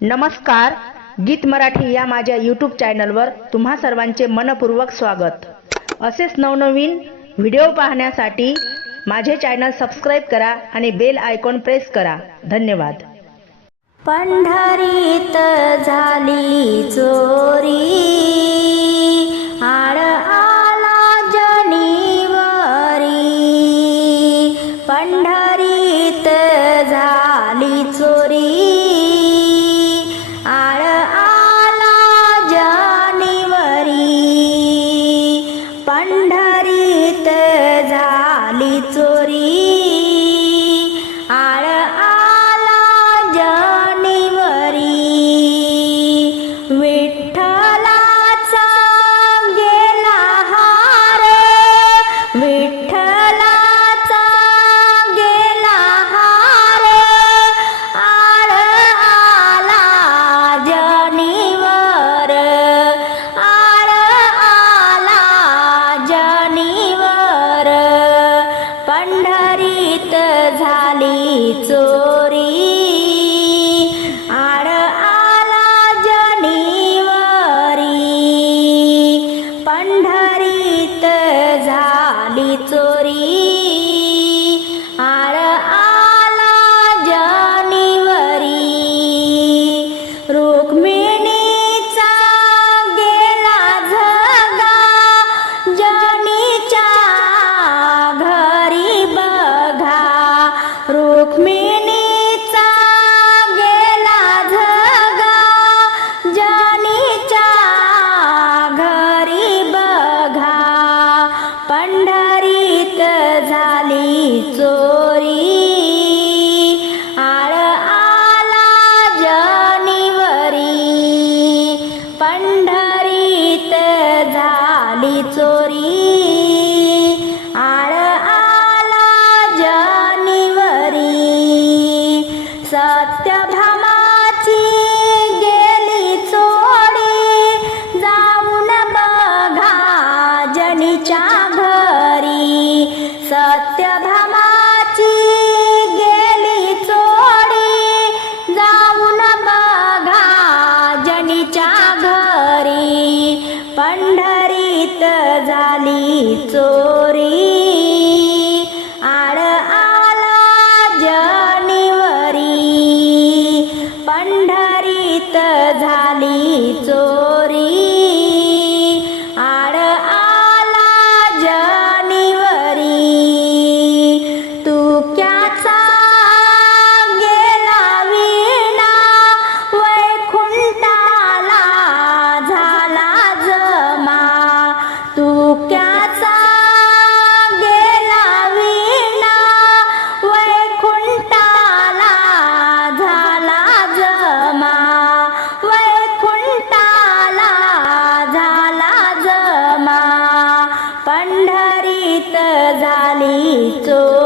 नमस्कार, गीत मराठी या माझ्या यूट्यूब चॅनलवर तुम्हा सर्वांचे मनपूर्वक स्वागत। असेच नवनवीन व्हिडिओ पाहण्यासाठी माझे चॅनल सबस्क्राइब करा आणि बेल आयकॉन प्रेस करा। धन्यवाद। पंढरीत झाली चोरी, आळ आला जनिवारी। पंढरीत झाली चोरी, आळ आला जनिवारी। पंढरीत झाली चोरी, आळ आला जनिवारी। विठ्ठलाचा गेला हार, विठ्ठलाचा गेला हार, आळ आला जनिवार, आळ आला जनिवार। पंढरीत झाली चोरी, आळ आला जनिवारी। पंढरीत झाली चोरी, आळ आला जनिवारी। रुक्मिणीचा गेला झगा, जनीच्या घरी बघा। रुक्मिणीचा गेला झगा, जनीच्या घरी बघा। पंढरीत झाली चोरी, आळ आला जनिवारी। पंढरीत झाली चोरी, आळ आला जनिवारी। सत्यभामाची गेली चोरी, जाऊन बघा जनीच्या घरी। सत्यभामाची गेली चोरी, जाऊन बघा जनीच्या घरी। पंढरीत झाली चोरी, आळ आला जनिवारी। पंढरीत झाली चोरी, आळ आला जनिवारी। तुक्याचा गेला विणा, वैकुंठाला झाला जमा। तुक्याचा गेला विणा, वैकुंठाला झाला जमा। वैकुंठाला झाला जमा। पंढरीत झाली चोरी,